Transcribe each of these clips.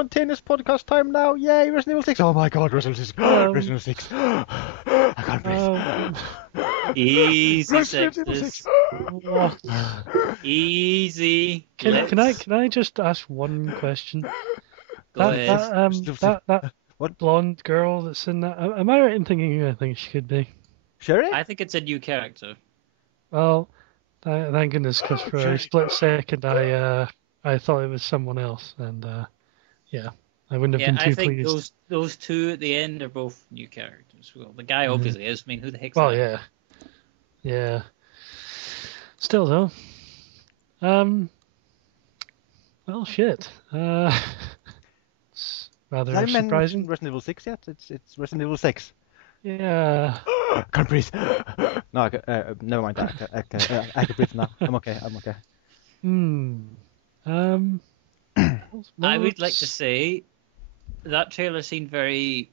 spontaneous podcast time now. Yay, Resident Evil 6. Oh my god, Resident Evil 6. Resident Evil 6. I can't breathe. Easy, Resident Evil 6. What? Easy. Can I just ask one question? Go ahead. That What? blonde girl that's in that. Am I right in thinking who I think she could be? Sherry? I think it's a new character. Well, thank goodness, because for a split second I thought it was someone else, and yeah, I wouldn't have been too pleased. I think those two at the end are both new characters. Well, the guy obviously is. I mean, who the heck's Well, that? yeah. Still though, well, shit. It's rather surprising. Resident Evil 6 yet? It's Resident Evil 6. Yeah. Can't breathe. No, never mind. I can breathe now. I'm okay. I would like to say that trailer seemed very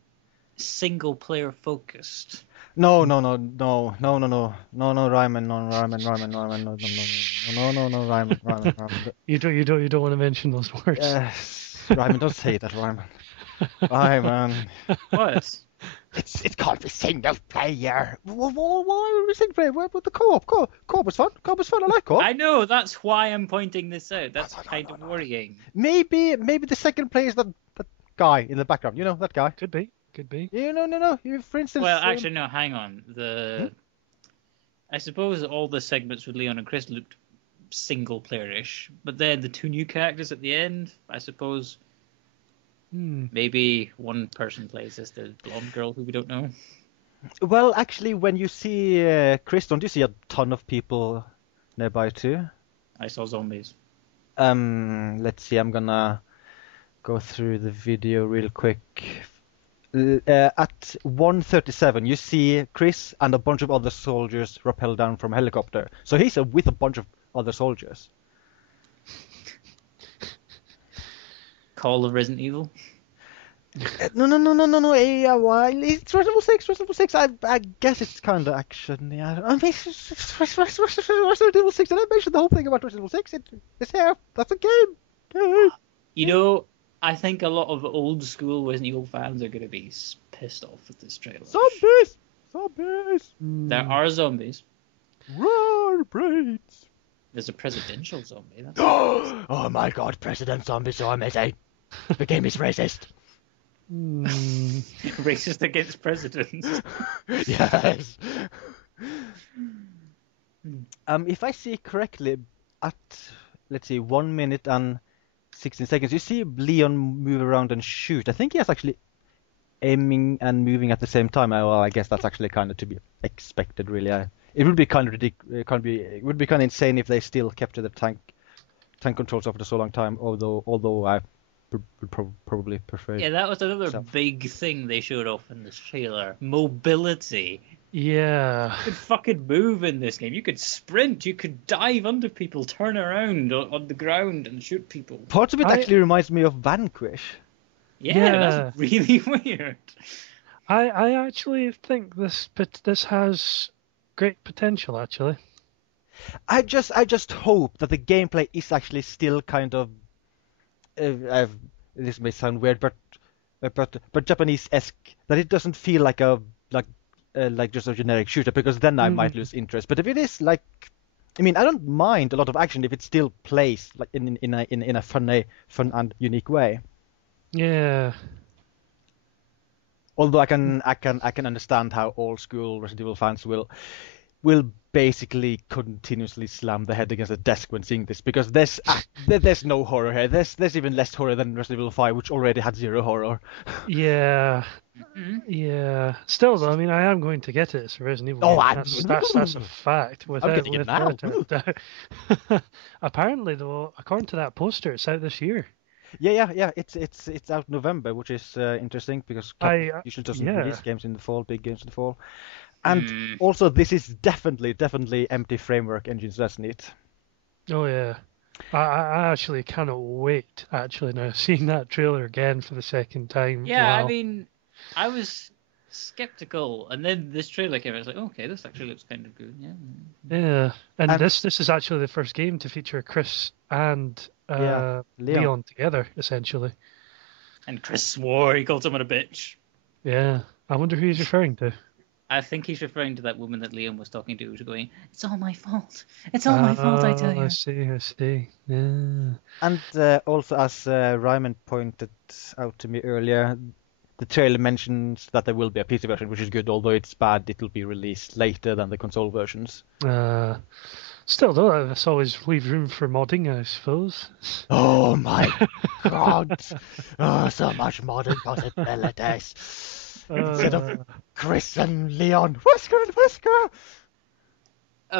single-player focused. No, Ryman, Ryman. You don't want to mention those words. Yes, Ryman, don't say that, Ryman. Ryman. What? It can't be single player. Why are we single player? What the co-op? Co-op is fun. Co-op is fun. I like co-op. I know. That's why I'm pointing this out. That's kind of worrying. Maybe the second player is that guy in the background. You know that guy. Could be. No. For instance. Well, actually, no. Hang on. I suppose all the segments with Leon and Chris looked single player-ish, but then the two new characters at the end, I suppose. Maybe one person plays as the blonde girl who we don't know. Well, actually, when you see Chris, don't you see a ton of people nearby too? I saw zombies. Let's see. I'm gonna go through the video real quick. At 1:37, you see Chris and a bunch of other soldiers rappel down from a helicopter. So he's with a bunch of other soldiers. Call of Resident Evil? No. It's Resident Evil 6. I guess it's kind of action. Yeah. I mean, it's Resident Evil 6. Did I mention the whole thing about Resident Evil 6? It's here. That's a game. You know, I think a lot of old school Resident Evil fans are going to be pissed off with this trailer. Zombies. There are zombies. Roar, brains. There's a presidential zombie. Oh my god, President Zombie, so amazing. The game is racist. Racist against presidents. Yes. If I see correctly, at, let's see, 1 minute and 16 seconds, you see Leon move around and shoot. I think he has actually aiming and moving at the same time. Well, I guess that's actually kind of to be expected, really. It would be kind of ridiculous. It would be kind of insane if they still kept to the tank controls after so long time. Although I would probably prefer. Yeah, that was another big thing they showed off in this trailer. Mobility. Yeah. You could fucking move in this game. You could sprint. You could dive under people, turn around on the ground and shoot people. Parts of it actually reminds me of Vanquish. Yeah, that's really weird. I actually think this has great potential, actually. I just hope that the gameplay is actually still kind of this may sound weird, but Japanese-esque, that it doesn't feel like just a generic shooter, because then I might lose interest. But if it is like, I mean, I don't mind a lot of action if it still plays like in a fun and unique way. Yeah. Although I can understand how old school Resident Evil fans will basically continuously slam their head against the desk when seeing this, because there's no horror here. There's even less horror than Resident Evil 5, which already had zero horror. Yeah. Yeah. Still though, I mean, I am going to get it. It's Resident Evil. Oh, that's a fact. I'm getting it now. Apparently though, according to that poster, it's out this year. Yeah. It's out November, which is interesting because Capcom usually doesn't release games in the fall, big games in the fall. And also, this is definitely empty framework engines, doesn't it? Oh yeah, I actually cannot wait. Actually, now seeing that trailer again for the second time. Yeah, wow. I mean, I was skeptical, and then this trailer came out. I was like, okay, this actually looks kind of good. Yeah, and this is actually the first game to feature Chris and Leon together, essentially. And Chris swore he called someone a bitch. Yeah. I wonder who he's referring to. I think he's referring to that woman that Liam was talking to, who was going, "It's all my fault. It's all my fault, I tell you." I see. Yeah. And also, as Ryman pointed out to me earlier, the trailer mentions that there will be a PC version, which is good, although it's bad it will be released later than the console versions. Still, though, that's always leave room for modding, I suppose. Oh my god! Oh, so much modern possibilities! Instead of Chris and Leon, Wesker and Wesker!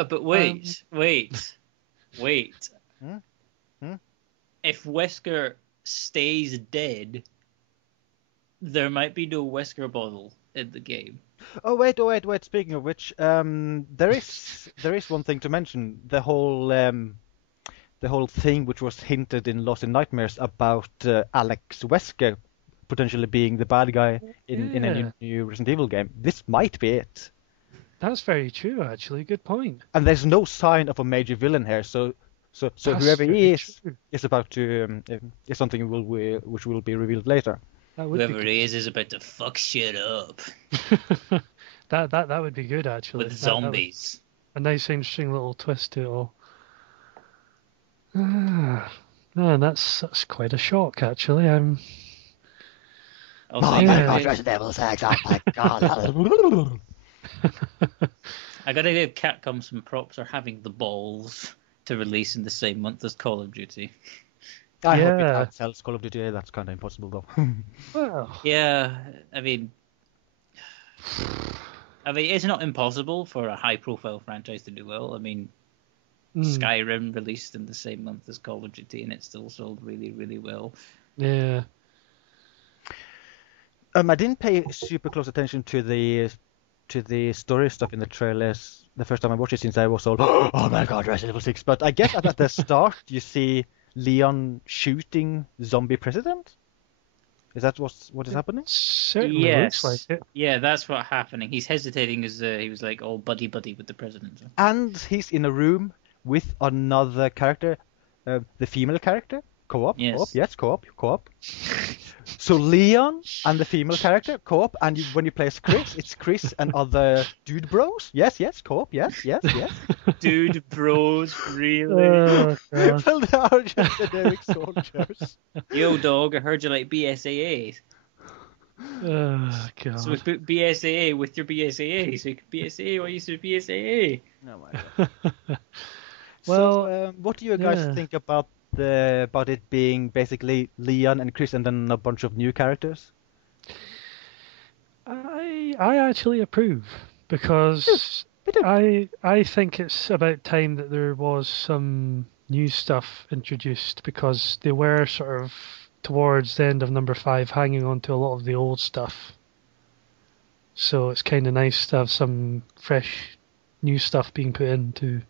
But wait. If Wesker stays dead, there might be no Wesker bottle in the game. Oh wait! Speaking of which, there is one thing to mention. The whole thing which was hinted in Lost in Nightmares about Alex Wesker potentially being the bad guy in a new Resident Evil game. This might be it. That's very true, actually. Good point. And there's no sign of a major villain here, so whoever he is about to is something which will be revealed later. Whoever he is about to fuck shit up. that would be good, actually. With zombies. A nice, interesting little twist to it all. Man, that's quite a shock, actually. Oh my god, Resident Evil 6, oh my god. I gotta give Capcom some props for having the balls to release in the same month as Call of Duty. I hope it outsells Call of Duty. That's kind of impossible, though. Well. Yeah, I mean, it's not impossible for a high-profile franchise to do well. I mean, Skyrim released in the same month as Call of Duty, and it still sold really, really well. Yeah. I didn't pay super close attention to the story stuff in the trailers the first time I watched it, since I was all, oh my god, Resident Evil 6. But I guess at the start you see Leon shooting zombie president? Is that what is happening? Certainly looks like it. Yeah, that's what's happening. He's hesitating as he was like all buddy-buddy with the president. And he's in a room with another character, the female character. Co-op? Yes. Co-op? Yes, co-op. So Leon and the female character, co-op, and when you play as Chris, it's Chris and other dude bros. Yes, co-op, yes. Dude bros, really? Well, they are just generic soldiers. Yo, dog, I heard you like BSAA. Oh, God. So we put BSAA with your BSAA, so you can BSAA while you say BSAA. Oh my god. Well, so, what do you guys think about it being basically Leon and Chris and then a bunch of new characters? I actually approve, because I think it's about time that there was some new stuff introduced, because they were sort of towards the end of number 5 hanging on to a lot of the old stuff. So it's kind of nice to have some fresh new stuff being put into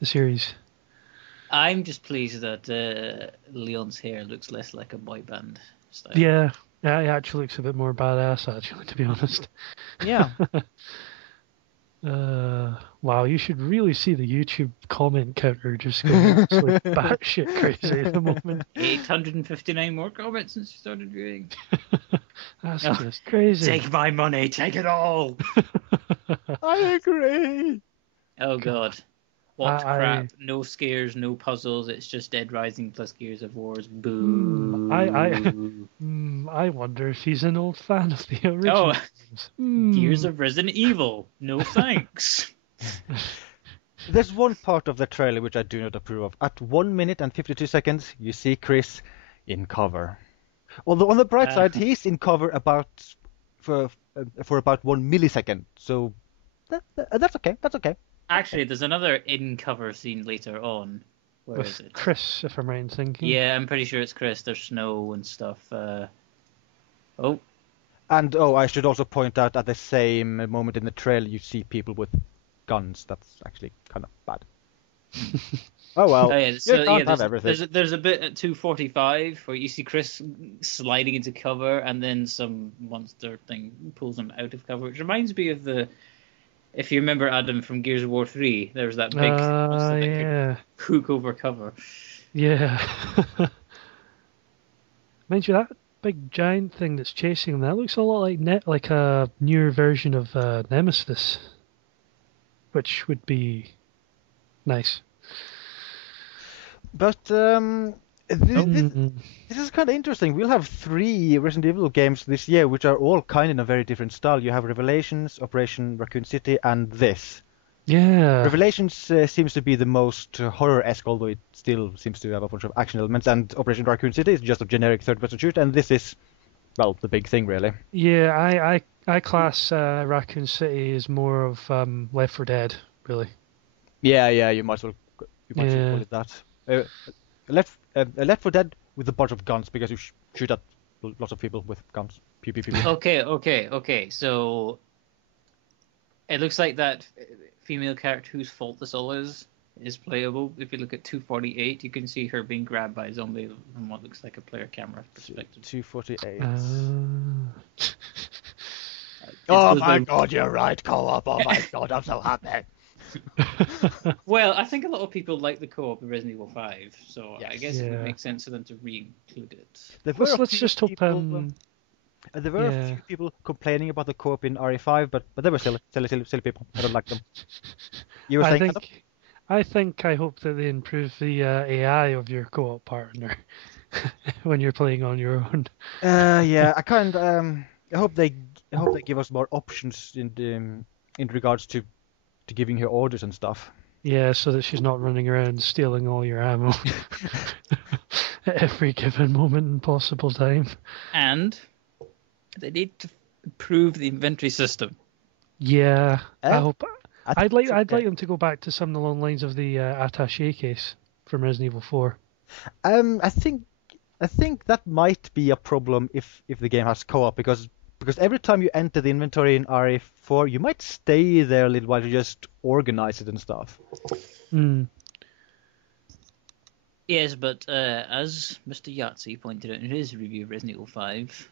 the series. I'm just pleased that Leon's hair looks less like a boy band style. Yeah, it actually looks a bit more badass, actually, to be honest. Yeah. Wow, you should really see the YouTube comment counter just going absolutely batshit crazy at the moment. 859 more comments since you started viewing. That's just crazy. Take my money, take it all. I agree. Oh god. What crap. No scares, no puzzles, it's just Dead Rising plus Gears of Wars. Boo. I wonder if he's an old fan of the original. Gears of Resident Evil. No thanks. There's one part of the trailer which I do not approve of. At 1 minute and 52 seconds, you see Chris in cover. Although on the bright side, he's in cover for about 1 millisecond. So that's okay. That's okay. Actually, there's another in-cover scene later on. Where is it? Chris, if I'm right in thinking. Yeah, I'm pretty sure it's Chris. There's snow and stuff. And I should also point out at the same moment in the trailer, you see people with guns. That's actually kind of bad. Oh well. There's a bit at 2:45 where you see Chris sliding into cover, and then some monster thing pulls him out of cover, which reminds me of if you remember, Adam, from Gears of War 3, there was that big monster that could hook over cover. Yeah. Mind you, big giant thing that's chasing them. That looks a lot like a newer version of Nemesis, which would be nice. But this is kind of interesting. We'll have 3 Resident Evil games this year, which are all kind in a very different style. You have Revelations, Operation Raccoon City, and this. Yeah. Revelations seems to be the most horror-esque, although it still seems to have a bunch of action elements. And Operation Raccoon City is just a generic third-person shooter, and this is, well, the big thing, really. Yeah, I class Raccoon City as more of Left 4 Dead, really. Yeah, you might as well call it that. Left 4 Dead with a bunch of guns, because you shoot at lots of people with guns. Pew, pew, pew, pew. Okay. So it looks like that female character whose fault this all is playable. If you look at 248, you can see her being grabbed by a zombie from what looks like a player camera perspective. 248. Oh my god, you're right, co-op. Oh my god, I'm so happy. Well, I think a lot of people like the co-op of Resident Evil 5, so I guess it would make sense for them to re-include it. Let's just hope... there were a few people complaining about the co-op in RE5, but they were silly people. I don't like them. You were saying, I hope that they improve the AI of your co-op partner when you're playing on your own. Yeah, I hope they give us more options in regards to giving her orders and stuff. Yeah, so that she's not running around stealing all your ammo at every given moment in possible time. And they need to improve the inventory system. Yeah, I'd like them to go back to something along the lines of the attaché case from Resident Evil 4. I think that might be a problem if the game has co-op, because every time you enter the inventory in RE4, you might stay there a little while to just organize it and stuff. Yes, but as Mr. Yahtzee pointed out in his review of Resident Evil 5,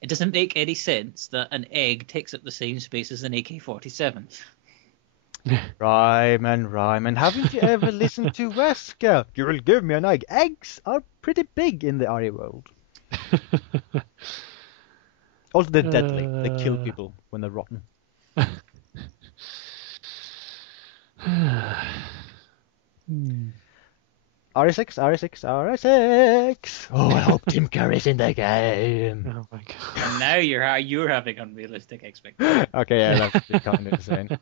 it doesn't make any sense that an egg takes up the same space as an AK-47. Ryman, haven't you ever listened to Wesker? You will give me an egg. Eggs are pretty big in the RE world. Also, they're deadly. They kill people when they're rotten. RE6. Oh, I hope Tim Curry's in the game. Oh my god. And now you're having unrealistic expectations. Okay, yeah, that's kind of insane.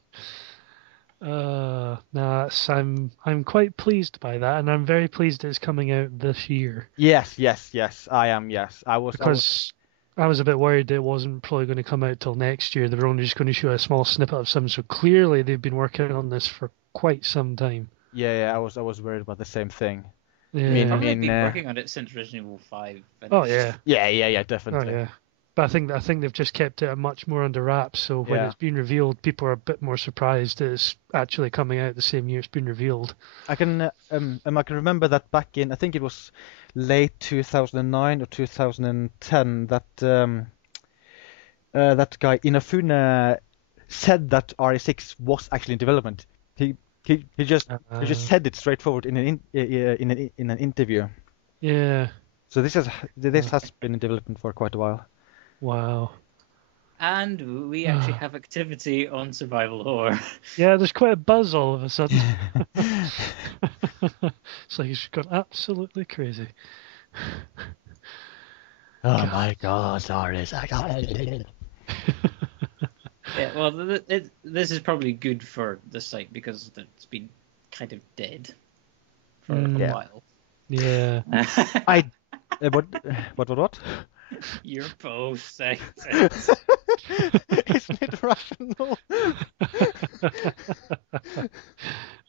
No, I'm quite pleased by that, and I'm very pleased it's coming out this year. Yes, I am. Yes, I was a bit worried it wasn't probably going to come out till next year. They were only just going to show a small snippet of some, so clearly they've been working on this for quite some time. Yeah, I was worried about the same thing. Yeah. They've been working on it since Resident Evil 5. Oh yeah. Yeah, definitely. Oh yeah. But I think they've just kept it much more under wraps. So when it's been revealed, people are a bit more surprised that it's actually coming out the same year it's been revealed. I can remember that back in, I think it was late 2009 or 2010, that that guy Inafune said that RE6 was actually in development. He just said it straightforward in an interview. Yeah. So this has been in development for quite a while. Wow. And we actually have activity on survival horror. Yeah, there's quite a buzz all of a sudden. It's like he's gone absolutely crazy. Oh my god, sorry. Yeah, well, this is probably good for the site because it's been kind of dead for a while. Yeah. What? Your post sentence. Isn't it rational?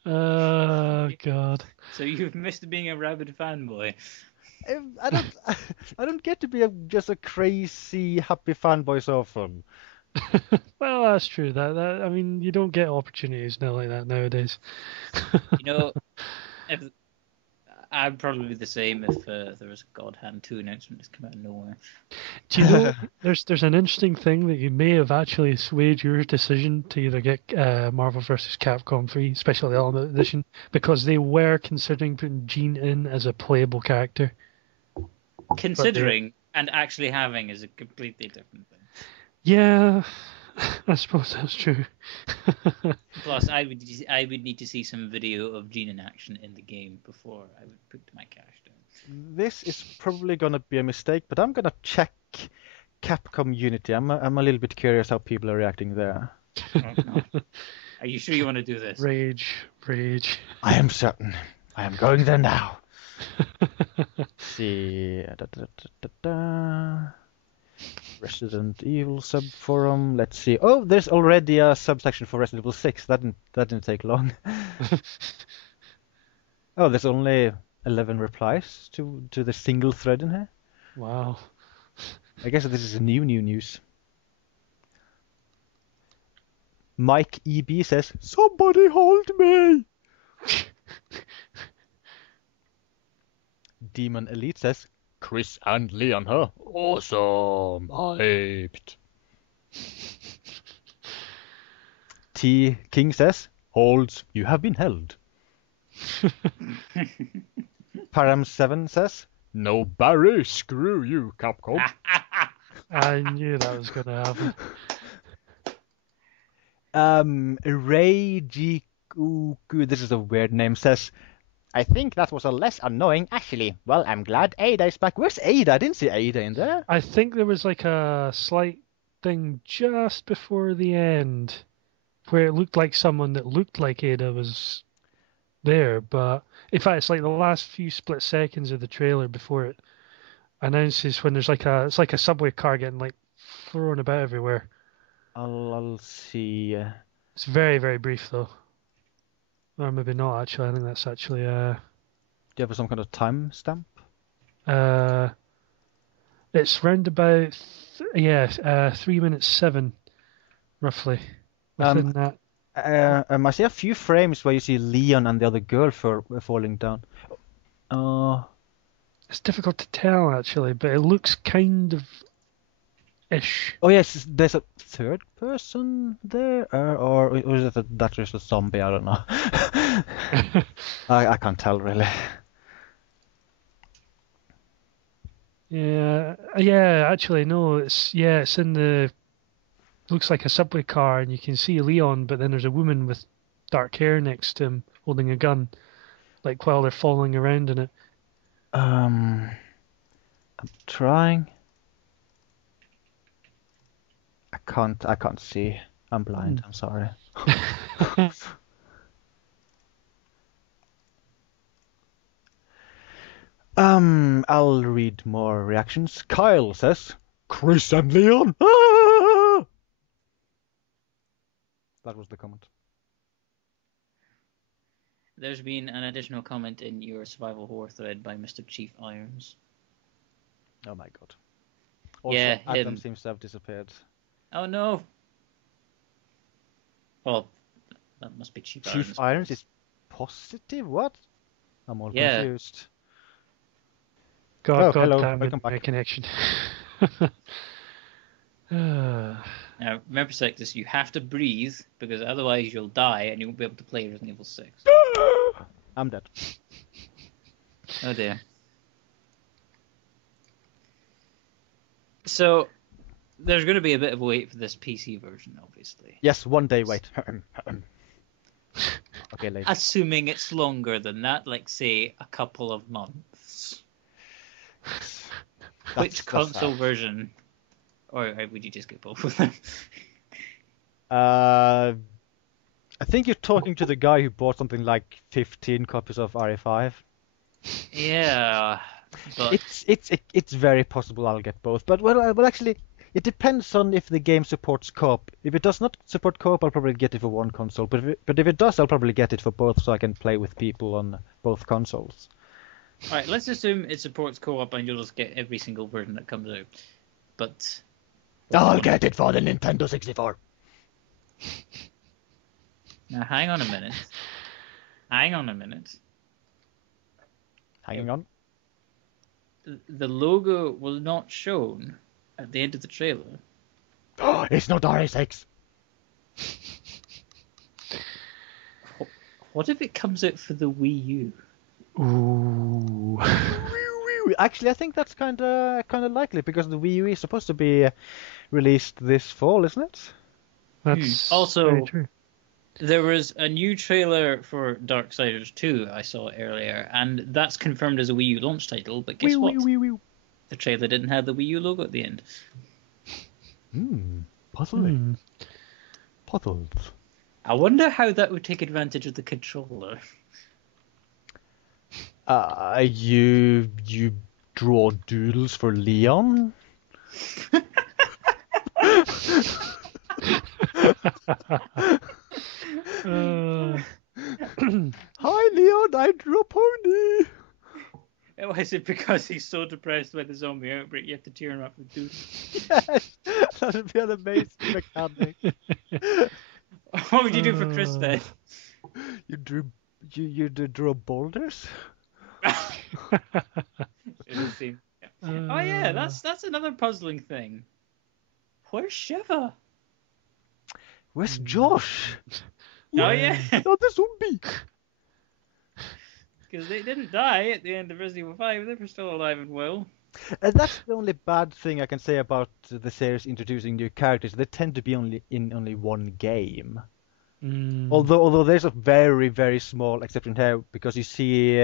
Oh god. So you've missed being a rabid fanboy. I don't get to be just a crazy happy fanboy so often. Well, that's true. That I mean, you don't get opportunities now like that nowadays. You know, I'd probably be the same if there was a God Hand 2 announcement that's come out of nowhere. Do you know, there's an interesting thing that you may have actually swayed your decision to either get Marvel vs. Capcom 3, especially the Ultimate Edition, because they were considering putting Jean in as a playable character. considering and actually having is a completely different thing. Yeah, I suppose that's true. Plus, I would need to see some video of Gene in action in the game before I would put my cash down. This is probably gonna be a mistake, but I'm gonna check Capcom Unity. I'm a little bit curious how people are reacting there. Oh, no. Are you sure you want to do this? Rage. I am certain. I am going there now. See. Resident Evil subforum. Let's see. Oh, there's already a subsection for Resident Evil 6. That didn't take long. Oh, there's only 11 replies to the single thread in here. Wow. I guess this is new news. Mike EB says, "Somebody hold me." Demon Elite says, "Chris and Leon, huh? Awesome. Hyped." T King says, "Holds, you have been held." Param7 says, "No Barry, screw you, Capcom." I knew that was going to happen. Ray G. This is a weird name, says, "I think that was a less annoying, actually. Well, I'm glad Ada is back." Where's Ada? I didn't see Ada in there. I think there was like a slight thing just before the end where it looked like someone that looked like Ada was there, but in fact it's like the last few split seconds of the trailer before it announces when there's it's like a subway car getting like thrown about everywhere. I'll see. It's very, very brief though. Or maybe not actually. I think that's actually Do you have some kind of time stamp? It's round about 3 minutes 7 roughly within that. I see a few frames where you see Leon and the other girl falling down. It's difficult to tell actually, but it looks kind of ish. Oh yes, there's a third person there, or is it that's just a zombie? I don't know. I can't tell really. Yeah. Actually, no. It's in the. Looks like a subway car, and you can see Leon, but then there's a woman with dark hair next to him holding a gun, like while they're falling around in it. I'm trying. I can't see. I'm blind. I'm sorry. I'll read more reactions. Kyle says, "Chris and Leon." Ah! That was the comment. There's been an additional comment in your survival horror thread by Mr. Chief Irons. Oh my god. Also, Yeah, Adam him. seems to have disappeared. Oh no. Well, that must be Chief Irons. Chief Irons is positive? What? I'm all confused. God hello. damn Welcome it, back. my connection. Now, remember, Sectus, you have to breathe, because otherwise you'll die and you won't be able to play Resident Evil 6. I'm dead. Oh dear. So, there's going to be a bit of a wait for this PC version, obviously. Yes, one day wait. Okay, later. Assuming it's longer than that, like, say, a couple of months. Which console version? Or would you just get both of them? I think you're talking to the guy who bought something like 15 copies of RE5. Yeah, but it's very possible I'll get both. But well, actually, it depends on if the game supports co-op. If it does not support co-op, I'll probably get it for one console. But if it does, I'll probably get it for both, so I can play with people on both consoles. All right, let's assume it supports co-op and you'll just get every single version that comes out. But I'll get it for the Nintendo 64. now, hang on a minute. Hang on. The logo was not shown at the end of the trailer. It's not RE6. What if it comes out for the Wii U? Ooh. Ooh, actually, I think that's kind of likely because the Wii U is supposed to be released this fall, isn't it? That's Also, very true. there was a new trailer for Darksiders 2 I saw earlier, and that's confirmed as a Wii U launch title, but guess what? The trailer didn't have the Wii U logo at the end. Puzzling. Puzzles. I wonder how that would take advantage of the controller. You draw doodles for Leon? Hi, Leon, I drew a pony. Oh, is it because he's so depressed by the zombie outbreak you have to tear him up with doodles? Yes, that would be an amazing mechanic. What would you do for Chris then? You drew boulders? Oh yeah, that's another puzzling thing. Where's Shiva? Where's Josh? Oh yeah, Not the zombie. because they didn't die at the end of Resident Evil 5. They were still alive and well. And that's the only bad thing I can say about the series introducing new characters. They tend to be only one game. Although there's a very, very small exception here because you see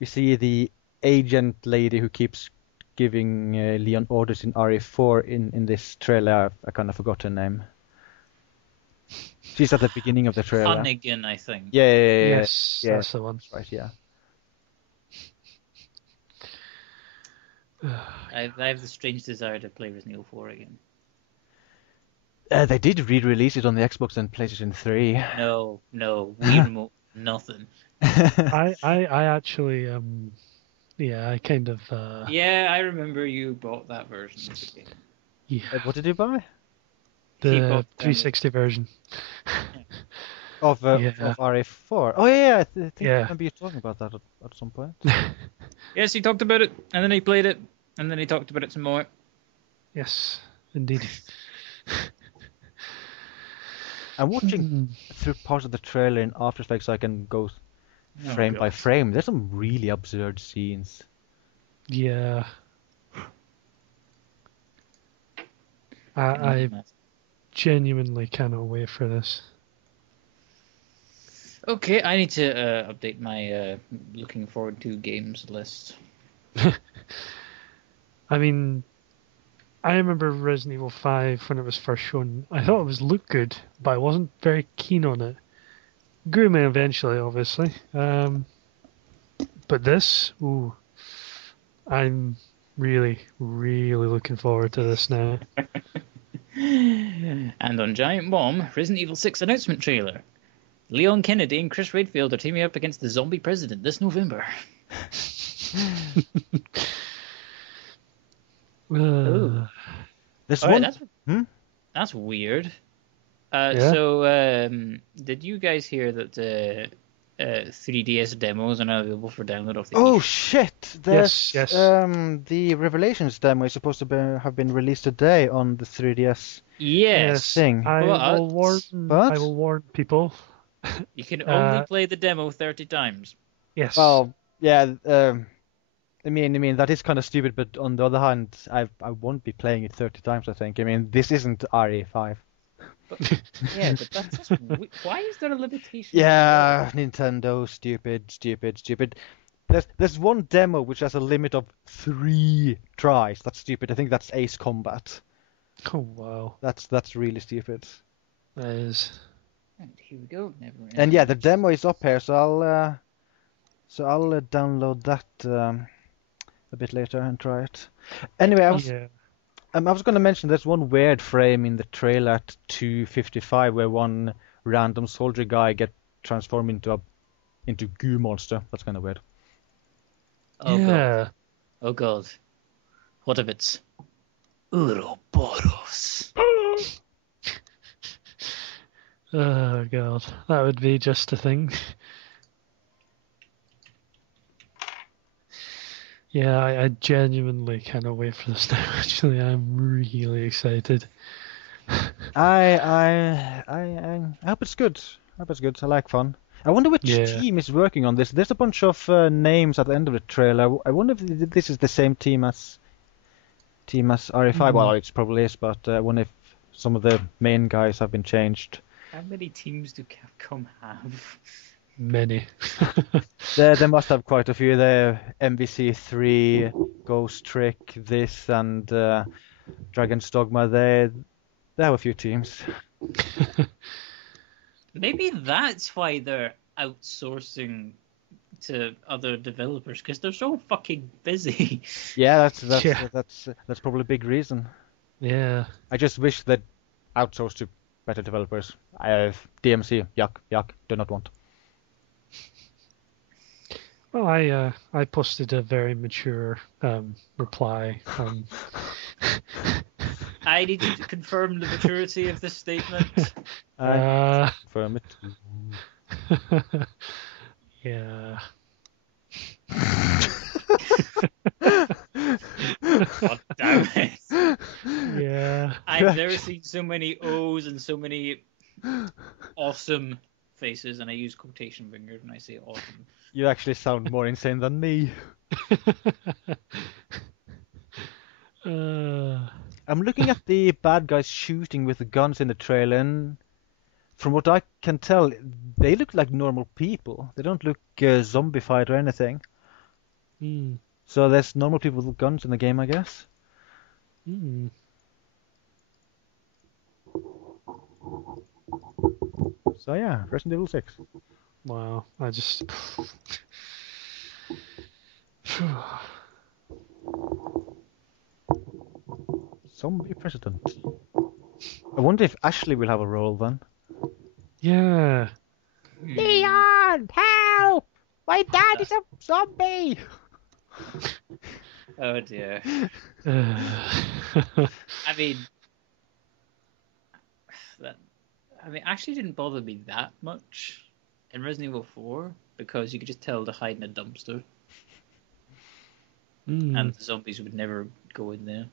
the agent lady who keeps giving Leon orders in RE4 in this trailer. I kind of forgot her name. She's at the beginning of the trailer. Hunnigan, I think. Yeah. Yes, yeah, that's the one. Right, yeah. I have the strange desire to play Resident Evil 4 again. They did re-release it on the Xbox and PlayStation 3. No, Wii remote, nothing. I actually I kind of Yeah, I remember you bought that version of the game. yeah. What did you buy? The 360 version. Of RE4. Oh yeah, I think I remember you talking about that at some point. Yes, he talked about it, and then he played it, and then he talked about it some more. Yes, indeed. I'm watching through parts of the trailer in After Effects so I can go frame by frame. There's some really absurd scenes. Yeah. I genuinely cannot wait for this. Okay, I need to update my looking forward to games list. I mean, I remember Resident Evil 5 when it was first shown. I thought it looked good, but I wasn't very keen on it. Grew me eventually, obviously. But this, I'm really, really looking forward to this now. And on Giant Bomb, Resident Evil 6 announcement trailer. Leon Kennedy and Chris Redfield are teaming up against the zombie president this November. This one? Right, that's weird. Yeah. So, did you guys hear that 3DS demos are now available for download off the eShop? Shit! There's, Yes. the Revelations demo is supposed to have been released today on the 3DS Yes. thing. I will warn people. You can only play the demo 30 times. Yes. Well, yeah. I mean that is kind of stupid, but on the other hand, I won't be playing it 30 times. I think. I mean, this isn't RE5. But that's why is there a limitation? Yeah, Nintendo, stupid. There's one demo which has a limit of 3 tries. That's stupid. I think that's Ace Combat. Oh wow. That's really stupid. That is. And here we go. And yeah, the demo is up here, so I'll download that a bit later and try it. Anyway, I was going to mention there's one weird frame in the trailer at 2:55 where one random soldier guy get transformed into goo monster. That's kind of weird. Oh god. Oh god. What if it's Ouroboros? Oh god, that would be just a thing. Yeah, I genuinely cannot wait for this now. Actually, I'm really excited. I hope it's good. I like fun. I wonder which Yeah. team is working on this. There's a bunch of names at the end of the trailer. I wonder if this is the same team as RE5. Well, it probably is, but I wonder if some of the main guys have been changed. How many teams do Capcom have? Many. They must have quite a few. There, MVC3, Ghost Trick, this, and Dragon's Dogma. They have a few teams. Maybe that's why they're outsourcing to other developers, because they're so fucking busy. Yeah, that's probably a big reason. Yeah. I just wish they'd outsource to better developers. I have DMC, yuck, do not want. Well, I posted a very mature reply. I need you to confirm the maturity of this statement. Confirm it. Yeah. God damn it. Yeah. I've never seen so many O's and so many awesome faces, and I use quotation fingers when I say awesome. You actually sound more insane than me. I'm looking at the bad guys shooting with the guns in the trailer, and from what I can tell, they look like normal people. They don't look zombified or anything. Mm. So there's normal people with guns in the game, I guess. Mm. So yeah, Resident Evil 6. Wow. I just... Zombie president. I wonder if Ashley will have a role then. Yeah. Leon, help! My dad is a zombie! Oh dear. I mean, actually didn't bother me that much in Resident Evil 4 because you could just tell to hide in a dumpster, and the zombies would never go in there.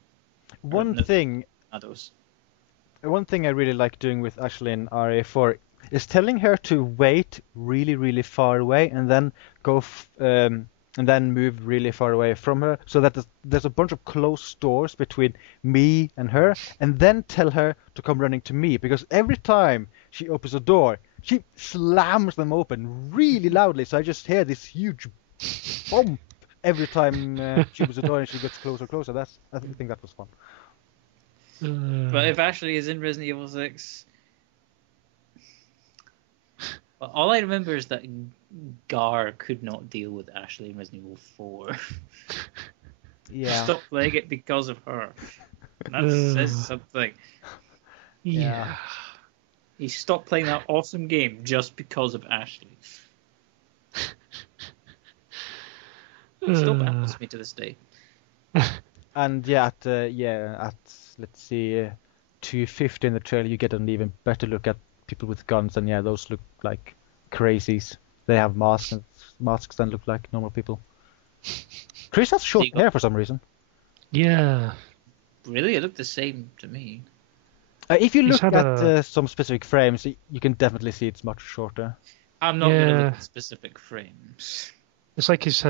One thing I really like doing with Ashley in RE4 is telling her to wait really, really far away and then go and then move really far away from her, so that there's a bunch of closed doors between me and her, and then tell her to come running to me, because every time she opens a door, she slams them open really loudly, so I just hear this huge bump every time she opens a door and she gets closer and closer. I think that was fun. But if Ashley is in Resident Evil 6... Well, all I remember is that Gar could not deal with Ashley in Resident Evil 4. Yeah. Stop playing it because of her. That says something. Yeah. He stopped playing that awesome game just because of Ashley. It still baffles me to this day. And at let's see, 250 in the trailer, you get an even better look at people with guns, and those look like crazies. They have masks and look like normal people. Chris has short hair for some reason. Yeah. Really? It looked the same to me. If you look at some specific frames, you can definitely see it's much shorter. I'm not going to look at specific frames. It's like he's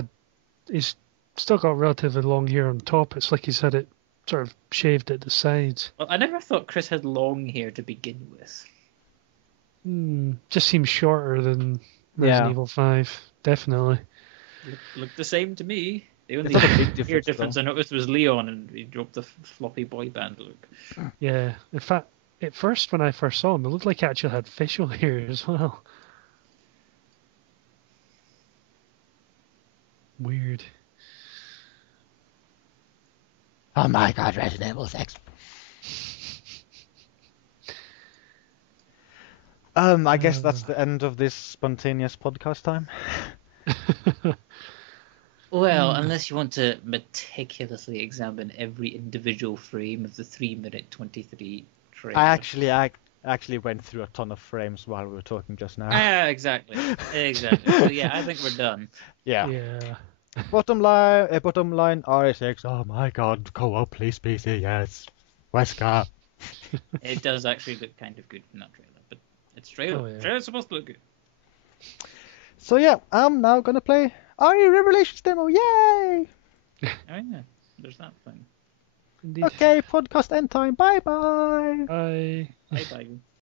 still got relatively long hair on top. It's like he's had it sort of shaved at the sides. Well, I never thought Chris had long hair to begin with. Just seems shorter than Resident Evil 5, definitely. Looked the same to me. The only hair difference I noticed was Leon, and he dropped the floppy boy band look. Yeah, in fact, at first when I first saw him, it looked like he actually had facial hair as well. Weird. Oh my god, Resident Evil 6. I guess that's the end of this spontaneous podcast time. Well, unless you want to meticulously examine every individual frame of the 3-minute 23 trailer. I actually went through a ton of frames while we were talking just now. Exactly. So yeah, I think we're done. Yeah. Bottom line, RE6. Oh my god, co-op, please, PC, yes. Wesker. It does actually look kind of good in that trailer, but it's trailer. Oh, yeah. Trailer's supposed to look good. So yeah, I'm now gonna play RE Revelations demo. Yay! Oh yeah, there's that thing. Indeed. Okay, podcast end time. Bye bye. Bye.